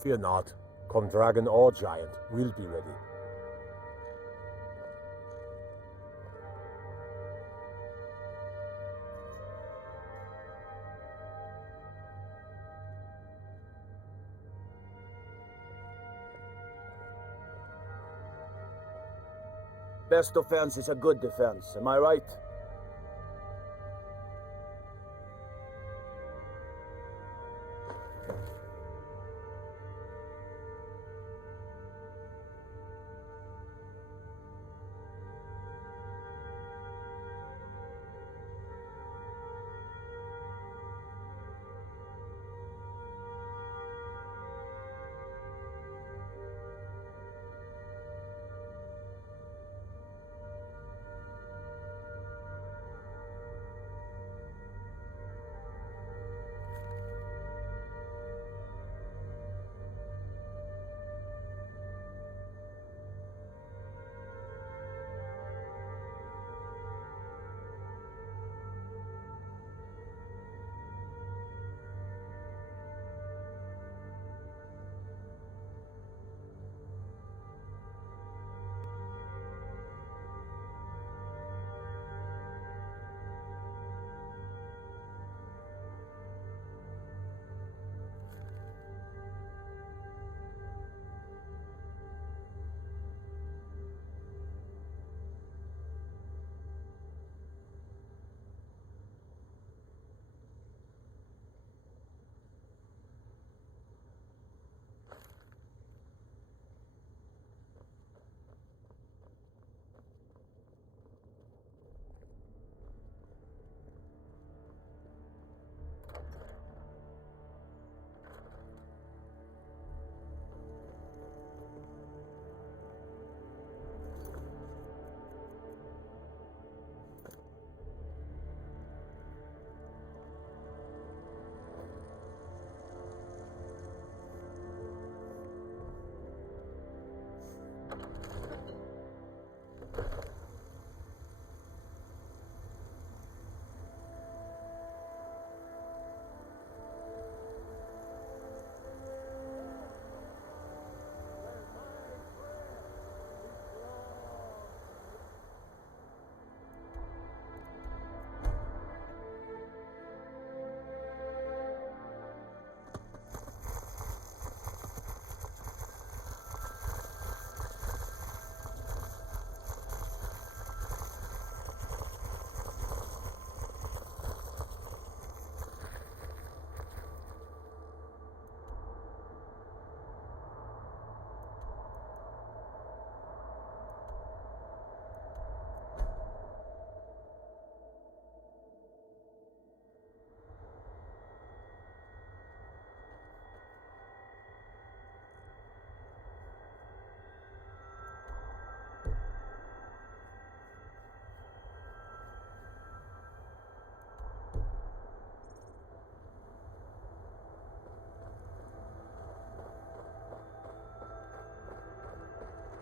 Fear not. Come dragon or giant, we'll be ready. Best defense is a good defense, am I right?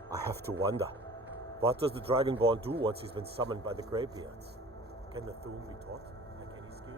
I have to wonder, what does the Dragonborn do once he's been summoned by the Greybeards? Can the Thum be taught, like any skill?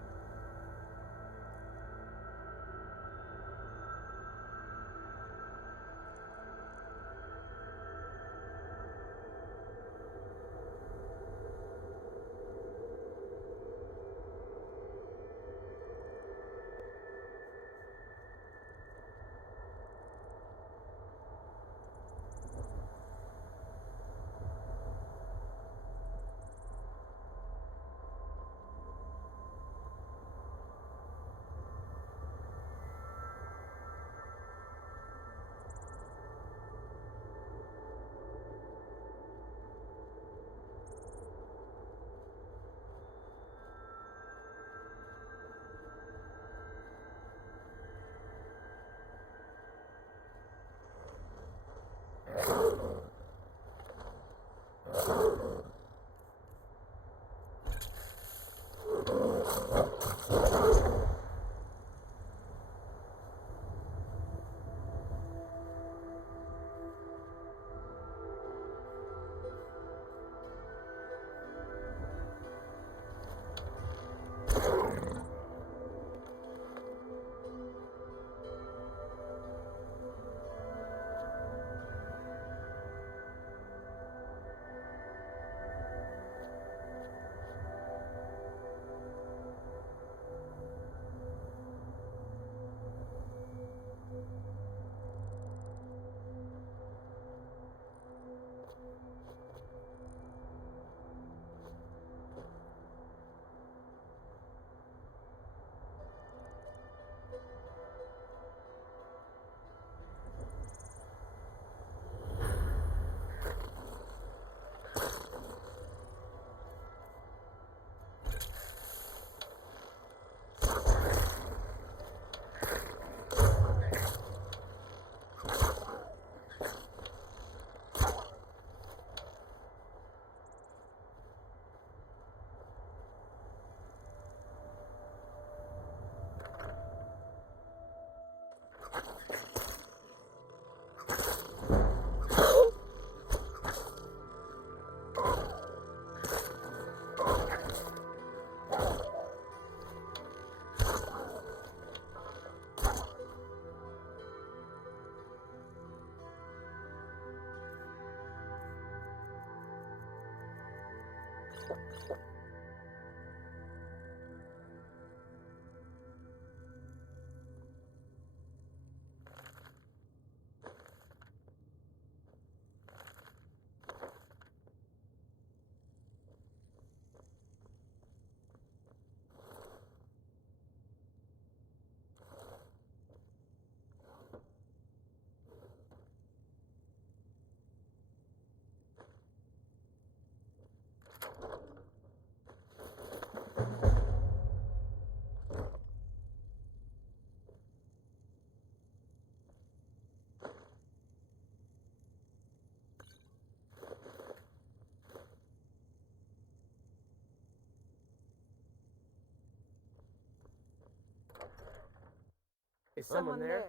Is someone there?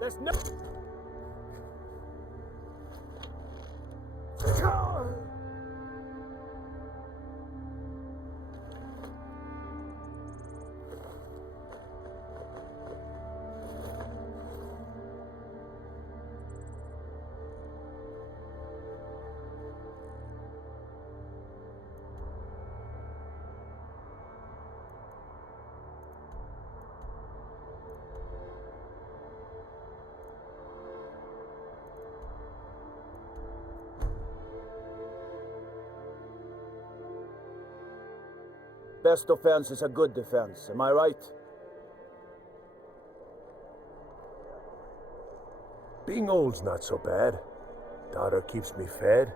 There's no... Best defense is a good defense, am I right? Being old's not so bad. Daughter keeps me fed,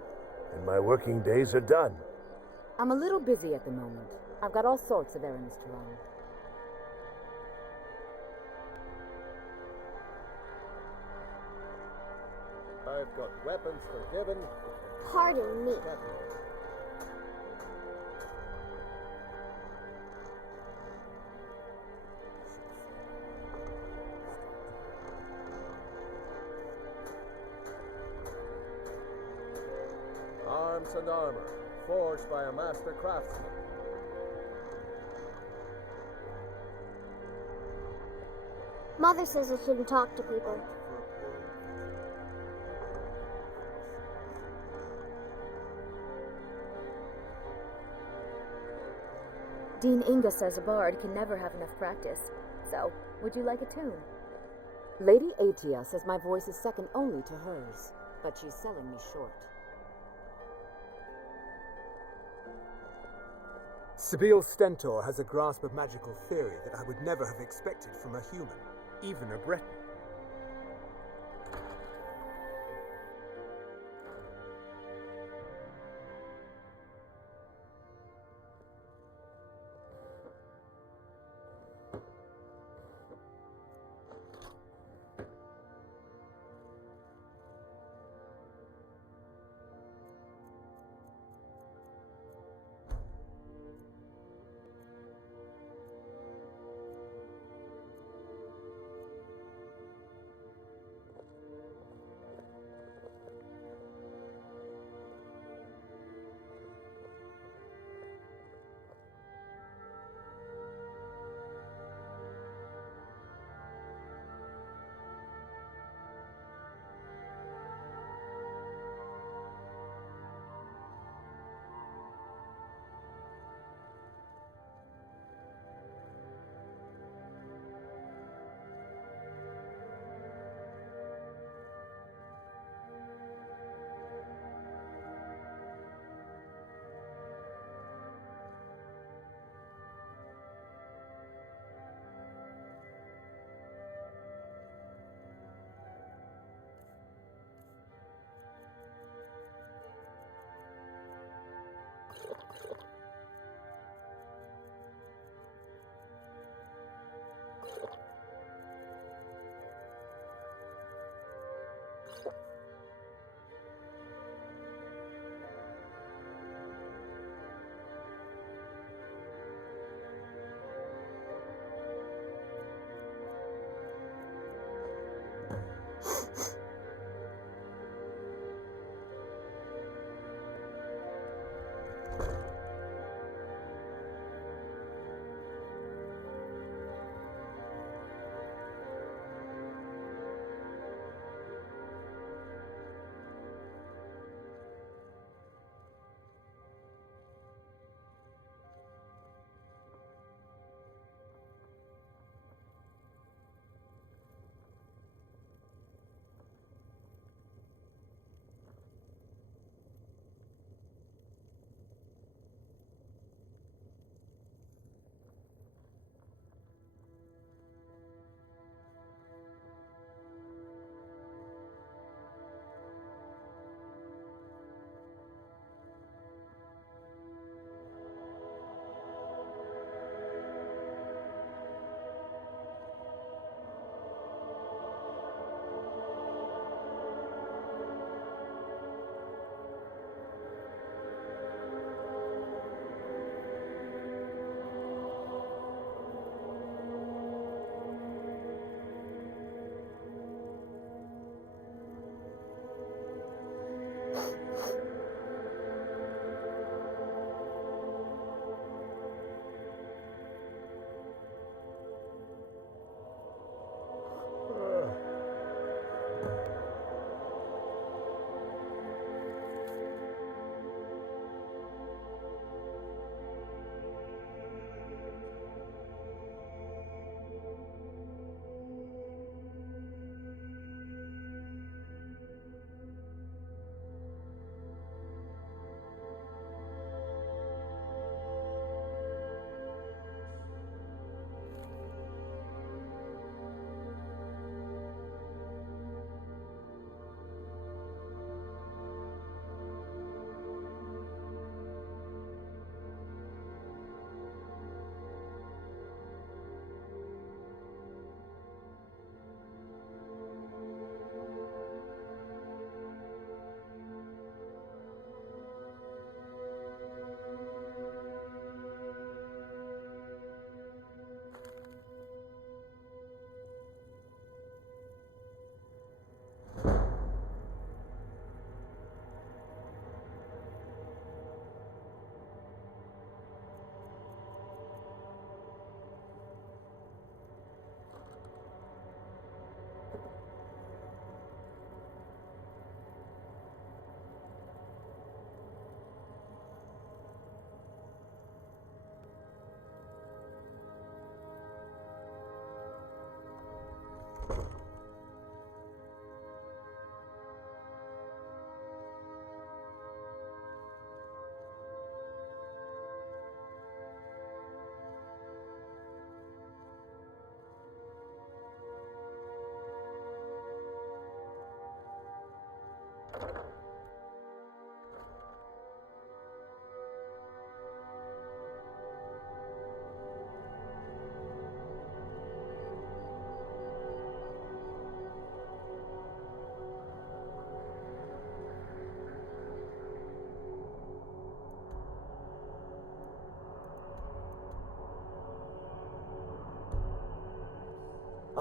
and my working days are done. I'm a little busy at the moment. I've got all sorts of errands to run. I've got weapons forgiven. Pardon me. Arms and armor, forged by a master craftsman. Mother says I shouldn't talk to people. Dean Inga says a bard can never have enough practice. So, would you like a tune? Lady Atia says my voice is second only to hers, but she's selling me short. Sibyl Stentor has a grasp of magical theory that I would never have expected from a human, even a Breton.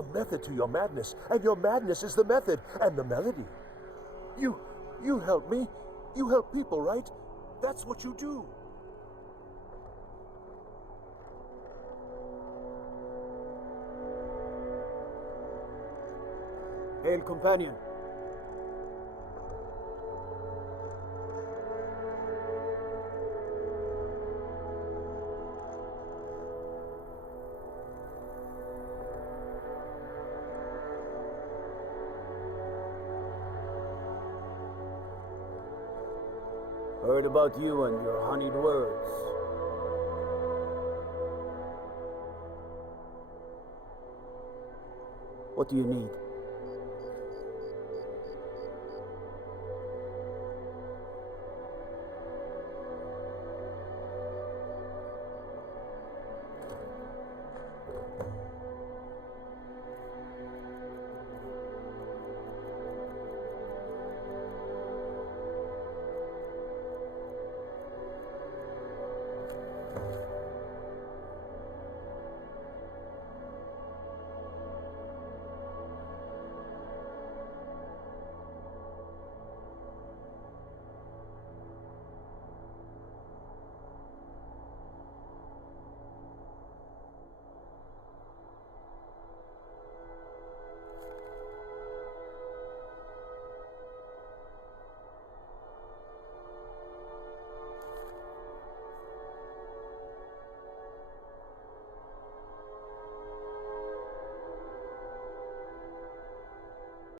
A method to your madness, and your madness is the method, and the melody. You help me. You help people, right? That's what you do. Hail, companion. Heard about you and your honeyed words. What do you need?